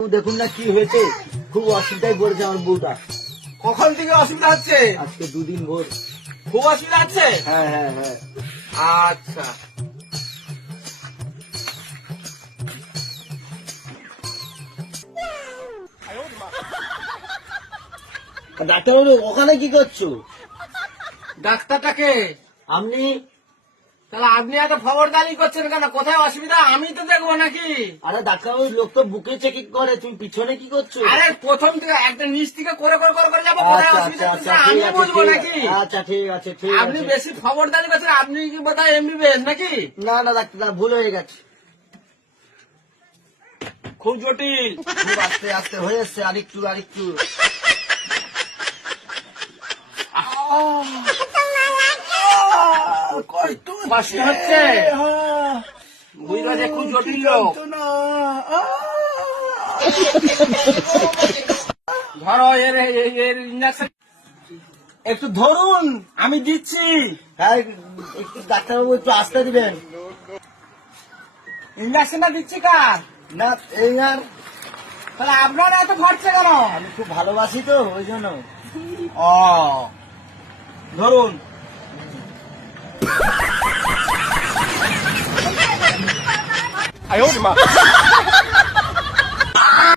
দেখুন না কি হয়েছে, খুব অসুবিধায় পড়েছে আমার বউটা। কখন থেকে অসুবিধা হচ্ছে? আজকে দুদিন ভোর। খুব অসুবিধা হচ্ছে? হ্যাঁ হ্যাঁ হ্যাঁ। আচ্ছা, ডাক্তারবাবু ওখানে কি করছো? ডাক্তারটাকে আপনি? তাহলে আপনি এত খবরদারি করছেন কেন? কোথায় অসুবিধা আমি তো দেখবো নাকি? আরে ডাক্তারবাবু, লোক তো বুকে চেকিং করে, তুমি পিছনে কি করছো? আরে প্রথম থেকে একটা নিচ থেকে করে করে করে করে যাবো, কোথায় আচ্ছা অসুবিধা আচ্ছা হচ্ছে আচ্ছা, আমি ঠিক আছে বুঝবো ঠিক নাকি? আছে, আচ্ছা ঠিক আছে ঠিক আপনি আছে। বেশি খবরদারি করছেন, আপনি কি বোধহয় এমবিবিএস নাকি? না না ডাক্তার, ভুল হয়ে গেছে। খুব জটিল। খুব আস্তে আস্তে হয়ে এসছে, আরেকটু আরেকটু। কষ্ট হচ্ছে? বুঝলো যে খুব জটিল লোক। ধরো এর ইঞ্জেকশন একটু ধরুন, আমি দিচ্ছি। হ্যাঁ, একটু ডাক্তারবাবু একটু আস্তে দিবেন। ইঞ্জেকশনটা দিচ্ছি কার? না এই আর, তাহলে আপনার এত খরচা কেন? আমি খুব ভালোবাসি তো ওই জন্য। ও ধরুন।哎呦我的妈！